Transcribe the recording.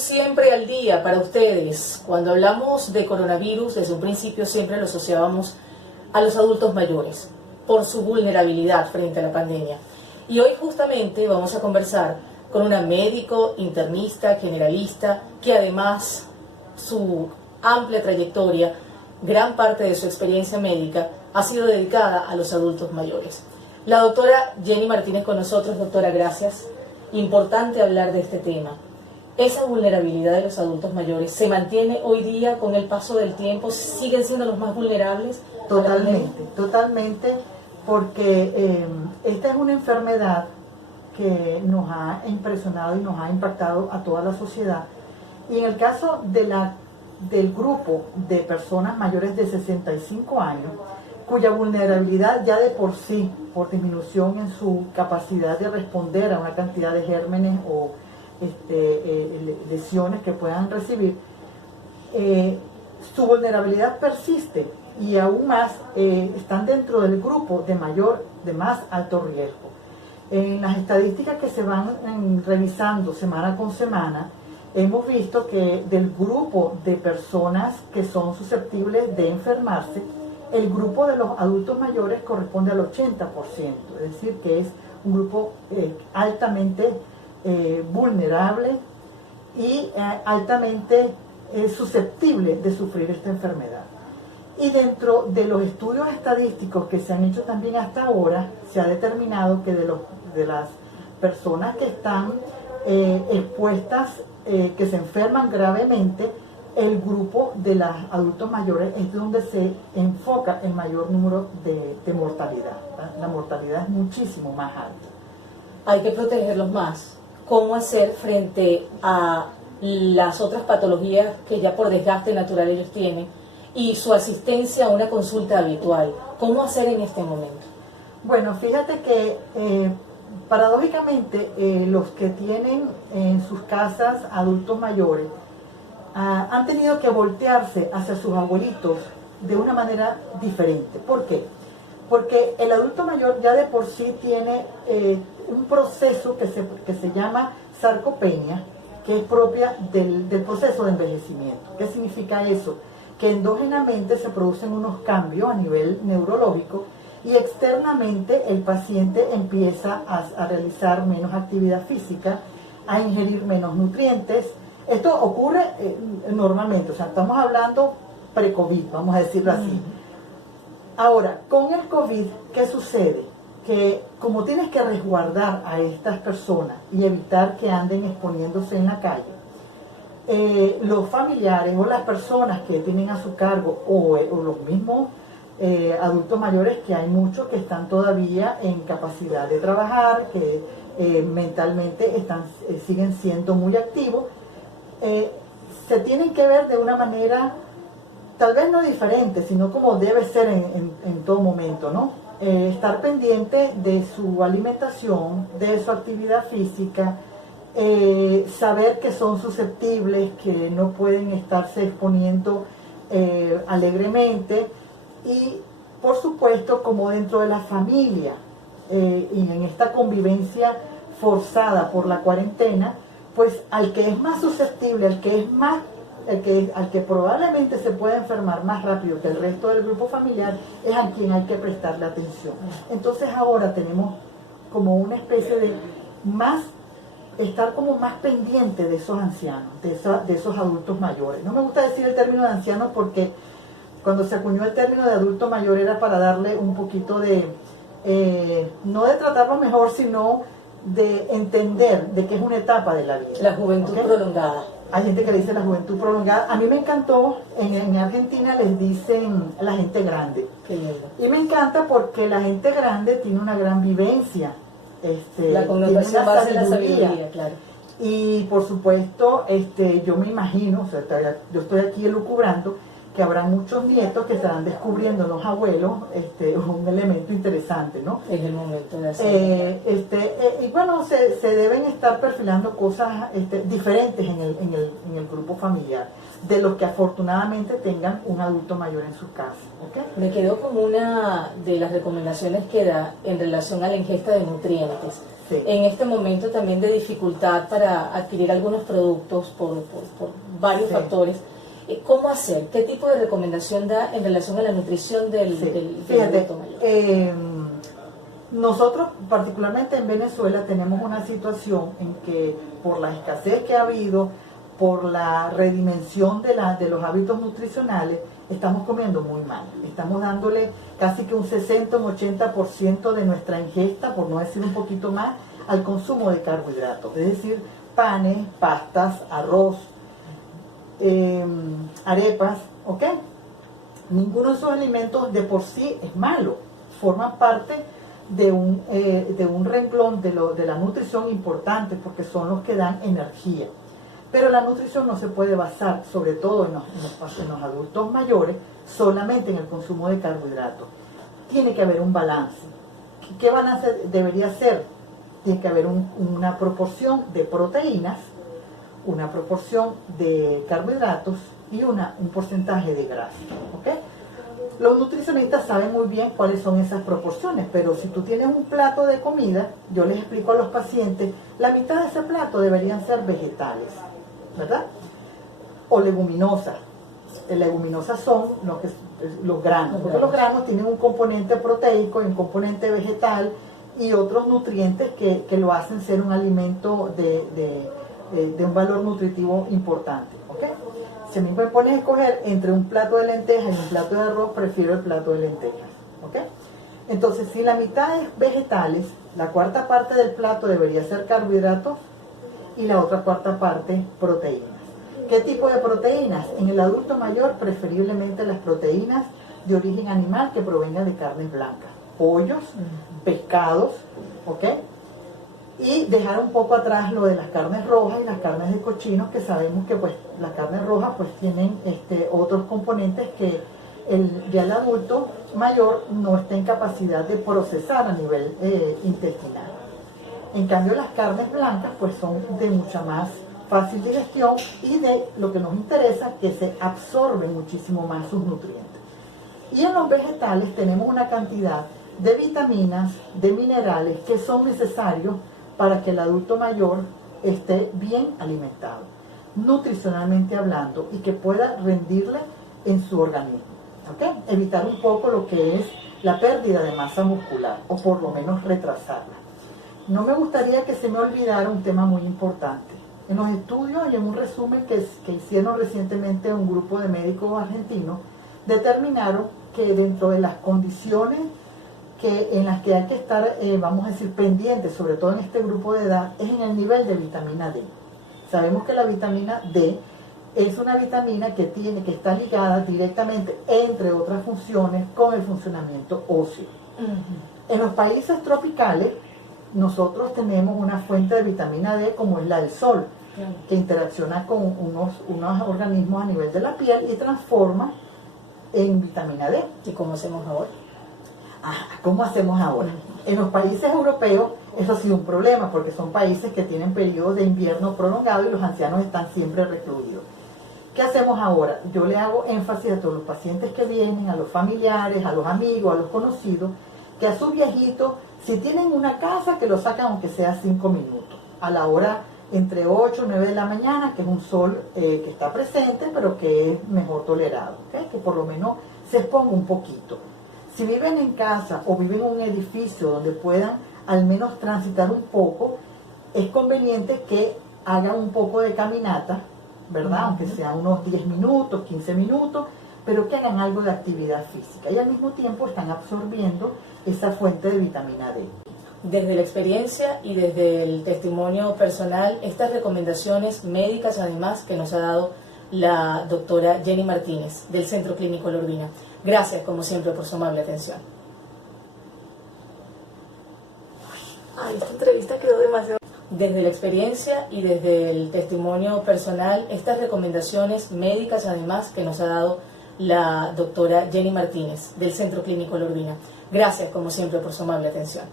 siempre al día para ustedes. Cuando hablamos de coronavirus, desde un principio siempre lo asociábamos a los adultos mayores por su vulnerabilidad frente a la pandemia. Y hoy justamente vamos a conversar con una médico, internista, generalista, que además su amplia trayectoria, gran parte de su experiencia médica, ha sido dedicada a los adultos mayores. La doctora Jenny Martínez con nosotros. Doctora, gracias. Importante hablar de este tema. ¿Esa vulnerabilidad de los adultos mayores se mantiene hoy día con el paso del tiempo? ¿Siguen siendo los más vulnerables? Totalmente, porque esta es una enfermedad que nos ha impresionado y nos ha impactado a toda la sociedad. Y en el caso del grupo de personas mayores de 65 años, cuya vulnerabilidad ya de por sí, por disminución en su capacidad de responder a una cantidad de gérmenes o lesiones que puedan recibir, su vulnerabilidad persiste y aún más están dentro del grupo de más alto riesgo. En las estadísticas que se van revisando semana con semana, hemos visto que del grupo de personas que son susceptibles de enfermarse, el grupo de los adultos mayores corresponde al 80%, es decir, que es un grupo altamente vulnerable y altamente susceptible de sufrir esta enfermedad. Y dentro de los estudios estadísticos que se han hecho también hasta ahora, se ha determinado que de las personas que están expuestas, que se enferman gravemente, el grupo de los adultos mayores es donde se enfoca el mayor número de mortalidad. La mortalidad es muchísimo más alta. Hay que protegerlos más. ¿Cómo hacer frente a las otras patologías que ya por desgaste natural ellos tienen y su asistencia a una consulta habitual? ¿Cómo hacer en este momento? Bueno, fíjate que paradójicamente los que tienen en sus casas adultos mayores han tenido que voltearse hacia sus abuelitos de una manera diferente. ¿Por qué? Porque el adulto mayor ya de por sí tiene un proceso que se llama sarcopenia, que es propia del proceso de envejecimiento. ¿Qué significa eso? Que endógenamente se producen unos cambios a nivel neurológico y externamente el paciente empieza a realizar menos actividad física, a ingerir menos nutrientes. Esto ocurre normalmente, o sea, estamos hablando pre-COVID, vamos a decirlo así. Ahora, con el COVID, ¿qué sucede? Que como tienes que resguardar a estas personas y evitar que anden exponiéndose en la calle, los familiares o las personas que tienen a su cargo o los mismos adultos mayores, que hay muchos que están todavía en capacidad de trabajar, que mentalmente siguen siendo muy activos, se tienen que ver de una manera tal vez no diferente, sino como debe ser en todo momento, ¿no? Estar pendiente de su alimentación, de su actividad física, saber que son susceptibles, que no pueden estarse exponiendo alegremente y, por supuesto, como dentro de la familia y en esta convivencia forzada por la cuarentena, pues al que es más susceptible, al que probablemente se pueda enfermar más rápido que el resto del grupo familiar, es a quien hay que prestarle atención. Entonces ahora tenemos como una especie de estar como más pendiente de esos ancianos, de esos adultos mayores. No me gusta decir el término de ancianos porque cuando se acuñó el término de adulto mayor era para darle un poquito de, no de tratarlo mejor, sino de entender de que es una etapa de la vida. La juventud prolongada. Hay gente que le dice la juventud prolongada. A mí me encantó, en Argentina les dicen la gente grande. Qué lindo. Y me encanta porque la gente grande tiene una gran vivencia. La connotación base de la sabiduría, claro. Y por supuesto, yo me imagino, o sea, yo estoy aquí elucubrando, que habrá muchos nietos que estarán descubriendo en los abuelos un elemento interesante, ¿no? Es el momento de hacerlo. Y bueno, se deben estar perfilando cosas diferentes en el grupo familiar, de los que afortunadamente tengan un adulto mayor en su casa. ¿Okay? Me quedo con una de las recomendaciones que da en relación a la ingesta de nutrientes. Sí. en este momento también de dificultad para adquirir algunos productos por varios Sí. factores. ¿Cómo hacer? ¿Qué tipo de recomendación da en relación a la nutrición del, Sí. del Fíjate, adulto mayor? nosotros particularmente en Venezuela tenemos una situación en que por la escasez que ha habido, por la redimensión de los hábitos nutricionales, estamos comiendo muy mal. Estamos dándole casi que un 60, un 80% de nuestra ingesta, por no decir un poquito más, al consumo de carbohidratos. Es decir, panes, pastas, arroz, arepas, ¿ok? Ninguno de esos alimentos de por sí es malo, forman parte de un renglón de la nutrición importante porque son los que dan energía. Pero la nutrición no se puede basar, sobre todo en los adultos mayores, solamente en el consumo de carbohidratos. Tiene que haber un balance. ¿Qué balance debería ser? Tiene que haber una proporción de proteínas, una proporción de carbohidratos y un porcentaje de grasa. ¿Ok? Los nutricionistas saben muy bien cuáles son esas proporciones, pero si tú tienes un plato de comida, yo les explico a los pacientes, la mitad de ese plato deberían ser vegetales, ¿verdad? O leguminosas. Leguminosas son los granos, porque los granos tienen un componente proteico y un componente vegetal y otros nutrientes que lo hacen ser un alimento de un valor nutritivo importante. ¿Ok? Si a mí me pones a escoger entre un plato de lentejas y un plato de arroz, prefiero el plato de lentejas. ¿Ok? Entonces, si la mitad es vegetales, la cuarta parte del plato debería ser carbohidratos y la otra cuarta parte proteínas. ¿Qué tipo de proteínas? En el adulto mayor, preferiblemente las proteínas de origen animal que provengan de carnes blancas, pollos, pescados, ¿ok? Y dejar un poco atrás lo de las carnes rojas y las carnes de cochinos, que sabemos que pues las carnes rojas pues tienen otros componentes que ya el adulto mayor no está en capacidad de procesar a nivel intestinal. En cambio las carnes blancas pues son de mucha más fácil digestión y de lo que nos interesa, que se absorben muchísimo más sus nutrientes. Y en los vegetales tenemos una cantidad de vitaminas, de minerales que son necesarios para que el adulto mayor esté bien alimentado, nutricionalmente hablando, y que pueda rendirle en su organismo. ¿Okay? Evitar un poco lo que es la pérdida de masa muscular, o por lo menos retrasarla. No me gustaría que se me olvidara un tema muy importante. En los estudios y en un resumen que hicieron recientemente un grupo de médicos argentinos, determinaron que dentro de las condiciones en las que hay que estar, vamos a decir, pendientes, sobre todo en este grupo de edad, es en el nivel de vitamina D. Sabemos que la vitamina D es una vitamina que está ligada directamente, entre otras funciones, con el funcionamiento óseo. En los países tropicales, nosotros tenemos una fuente de vitamina D como es la del sol, que interacciona con unos organismos a nivel de la piel y transforma en vitamina D. ¿Y cómo hacemos ahora? ¿Cómo hacemos ahora? En los países europeos eso ha sido un problema porque son países que tienen periodos de invierno prolongado y los ancianos están siempre recluidos. ¿Qué hacemos ahora? Yo le hago énfasis a todos los pacientes que vienen, a los familiares, a los amigos, a los conocidos, que a sus viejitos, si tienen una casa, que lo sacan aunque sea 5 minutos, a la hora entre 8 y 9 de la mañana, que es un sol que está presente, pero que es mejor tolerado, ¿okay? Que por lo menos se exponga un poquito. Si viven en casa o viven en un edificio donde puedan al menos transitar un poco, es conveniente que hagan un poco de caminata, ¿verdad? Aunque sea unos 10 minutos, 15 minutos, pero que hagan algo de actividad física y al mismo tiempo están absorbiendo esa fuente de vitamina D. Desde la experiencia y desde el testimonio personal, estas recomendaciones médicas además que nos ha dado la doctora Jenny Martínez del Centro Clínico La Urbina. Gracias, como siempre, por su amable atención. Ay, esta entrevista quedó demasiado... Desde la experiencia y desde el testimonio personal, estas recomendaciones médicas además que nos ha dado la doctora Jenny Martínez del Centro Clínico La Urbina. Gracias, como siempre, por su amable atención.